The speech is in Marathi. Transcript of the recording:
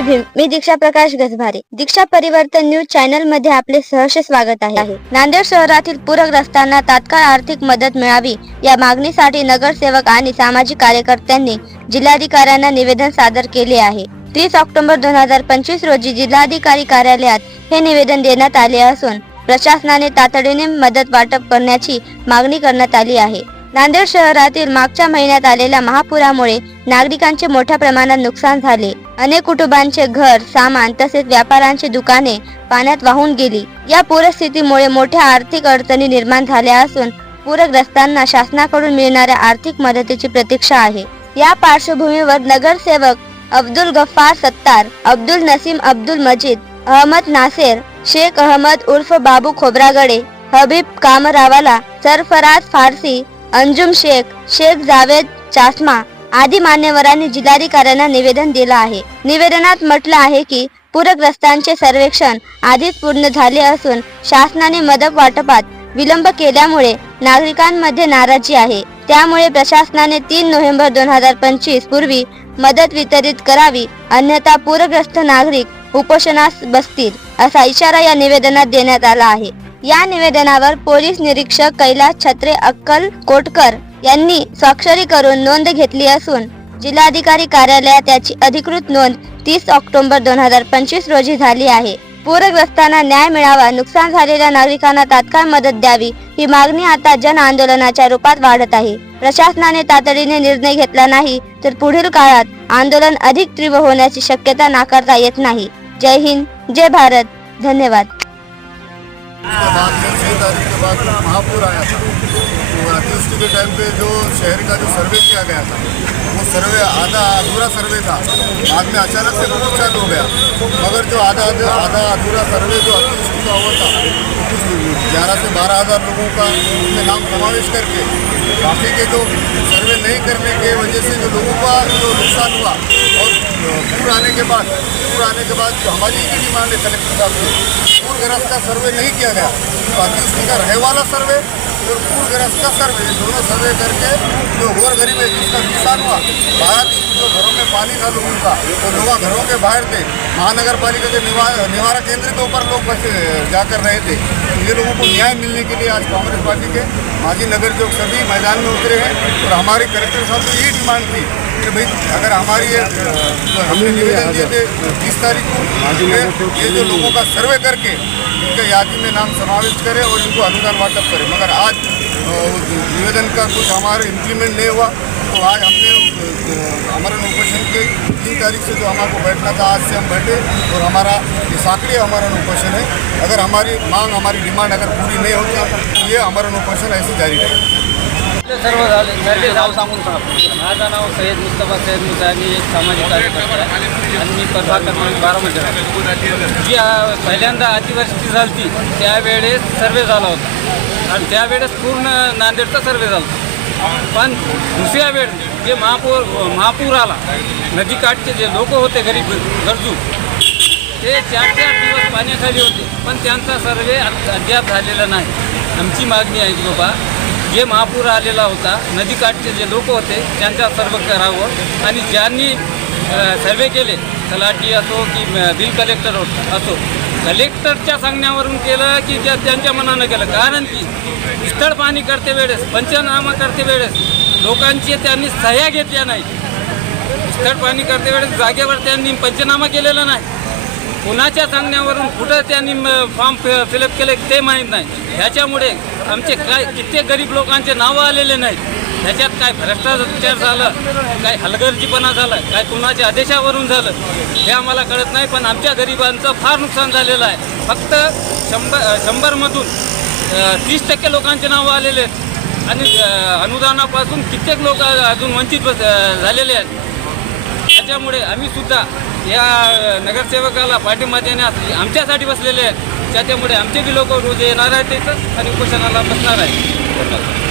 भीम. मी दीक्षा प्रकाश गजभारे. दीक्षा परिवर्तन न्यूज चॅनलमध्ये आपले सहर्ष स्वागत आहे. नांदेड शहरातील पूरग्रस्तांना तात्काळ आर्थिक मदत मिळावी या मागणीसाठी नगरसेवक आणि सामाजिक कार्यकर्त्यांनी जिल्हाधिकाऱ्यांना निवेदन सादर केले आहे. तीस ऑक्टोबर दोन हजार पंचवीस रोजी जिल्हाधिकारी कार्यालयात हे निवेदन देण्यात आले असून प्रशासनाने तातडीने मदत वाटप करण्याची मागणी करण्यात आली आहे. नांदेड शहरातील मागच्या महिन्यात आलेल्या महापुरामुळे नागरिकांचे मोठ्या प्रमाणात नुकसान झाले. अनेक कुटुंबांचे घर सामान तसेच व्यापारांची दुकाने पाण्यात वाहून गेली. या पूरस्थितीमुळे मोठ्या आर्थिक अडचणी निर्माण झाल्या असून पूरग्रस्तांना शासनाकडून मिळणाऱ्या आर्थिक मदतीची प्रतीक्षा आहे. या पार्श्वभूमीवर नगरसेवक अब्दुल गफ्फार सत्तार अब्दुल नसीम अब्दुल मजीद अहमद नासेर शेख अहमद उर्फ बाबू खोब्रागडे हबीब कामरावाला सरफराज फारसी अंजुम शेख शेख जावेद चास्मा आदी मान्यवरांनी जिल्हाधिकाऱ्यांना निवेदन दिलं आहे. निवेदनात म्हटलं आहे की पूरग्रस्तांचे सर्वेक्षण आधीच पूर्ण झाले असून शासनाने मदत वाटपात विलंब केल्यामुळे नागरिकांमध्ये नाराजी आहे. त्यामुळे प्रशासनाने तीन नोव्हेंबर दोन हजार पंचवीस पूर्वी मदत वितरित करावी अन्यथा पूरग्रस्त नागरिक उपोषणास बसतील असा इशारा या निवेदनात देण्यात आला आहे. या निवेदनावर पोलीस निरीक्षक कैलास छत्रे अक्कल कोटकर यांनी स्वाक्षरी करून नोंद घेतली असून जिल्हाधिकारी कार्यालयात याची अधिकृत नोंद तीस ऑक्टोबर दोन हजार पंचवीस रोजी झाली आहे. पूरग्रस्तांना न्याय मिळावा नुकसान झालेल्या नागरिकांना तात्काळ मदत द्यावी ही मागणी आता जन आंदोलनाच्या रूपात वाढत आहे. प्रशासनाने तातडीने निर्णय घेतला नाही तर पुढील काळात आंदोलन अधिक तीव्र होण्याची शक्यता नाकारता येत नाही. जय हिंद, जय भारत, धन्यवाद। महापुर आया था अतिवृष्टि के टाइम पे जो शहर का जो सर्वे किया गया था वो सर्वे आधा अधूरा सर्वे था बाद में अचानक से बहुत चालू हो गया मगर जो आधा आधा अधूरा सर्वे जो अतिवृष्टि का हुआ था कुछ ग्यारह से बारह हज़ार लोगों का उसमें नाम समावेश करके बाकी के जो सर्वे नहीं करने के वजह से जो लोगों का जो नुकसान हुआ और के बाद पूर आने के बाद जो हमारी ये डिमांड है कलेक्टर साहब से पूरग्रस्त का सर्वे नहीं किया गया। बाकी उसका का रहे वाला सर्वे और पूरग्रस्त का सर्वे दोनों सर्वे करके जो गोर गरीब है जिसका नुकसान हुआ दिन जो घरों में पानी था लोगों का तो लोग घरों के बाहर थे। महानगर पालिका के निवा निवारा केंद्र के ऊपर लोग बस जाकर रहे थे। तो ये लोगों को न्याय मिलने के लिए आज कांग्रेस पार्टी के माजी नगर जो सभी मैदान में उतरे हैं और हमारे कलेक्टर साहब की यही डिमांड थी कि भाई अगर हमारी ये हमने निवेदन दिए थे बीस तारीख को ये ये जो लोगों का सर्वे करके इनके यादी में नाम समावेश करें और इनको अनुदान वाटप करें। मगर आज निवेदन का कुछ हमारे इम्प्लीमेंट नहीं हुआ। तो आज हमने अमरण उपोषण के तीन तारीख से जो हमारे बैठना था, आज से हम बैठे और हमारा ये साकड़ी अमरण उपोषण है। अगर हमारी मांग, हमारी डिमांड अगर पूरी नहीं होती तो ये अमरण उपोषण ऐसे जारी रहेगा सर्व झाले नाव सांगून मुस्तफ़ा सय्यद मुसा मी एक सामाजिक कार्यकर्ता आहे आणि मी प्रभाग क्रमांक जी पहिल्यांदा अतिवृष्टी झाली सर्वे झाला होता. आणि त्यावेळेस पूर्ण नांदेडचा सर्वे झाला. पण दुसऱ्या वेळ जे महापूर महापूर आला नदीकाठचे जे लोक होते गरीब गरजू ते चार चार दिवस पाण्याखाली होते. पण त्यांचा सर्वे अद्याप झालेला नाही. आमची मागणी आहे की बाबा जे महापूर आलेला होता नदीकाठचे जे लोक होते त्यांचा सर्व करावं. आणि ज्यांनी सर्वे केले तलाठी असो की बिल कलेक्टर असो कलेक्टरच्या सांगण्यावरून केलं की त्या त्यांच्या मनानं केलं. कारण की स्थळ पाणी करते वेळेस पंचनामा करते वेळेस लोकांची त्यांनी सह्या घेतल्या नाही स्थळ पाणी करते वेळेस जागेवर त्यांनी पंचनामा केलेला नाही. कुणाच्या सांगण्यावरून कुठं त्यांनी फॉर्म फिलअप केले ते माहीत नाही. ह्याच्यामुळे आमचे काय कित्येक गरीब लोकांचे नावं आलेले नाहीत. ह्याच्यात काय भ्रष्टाचार झालं काय हलगर्जीपणा झाला काय कुणाच्या आदेशावरून झालं हे आम्हाला कळत नाही पण आमच्या गरिबांचं फार नुकसान झालेलं आहे. फक्त शंभर शंभरमधून तीस टक्के लोकांचे नावं आलेले आहेत. आणि अनुदानापासून कित्येक लोक अजून वंचित बस झालेले आहेत. त्याच्यामुळे आम्ही सुद्धा या नगरसेवकाला पाठिंबा देण्यास आमच्यासाठी बसलेले आहेत. त्याच्यामुळे आमचे बी लोक रोज येणार आहेत तिथं आणि उपोषणाला बसणार आहेत.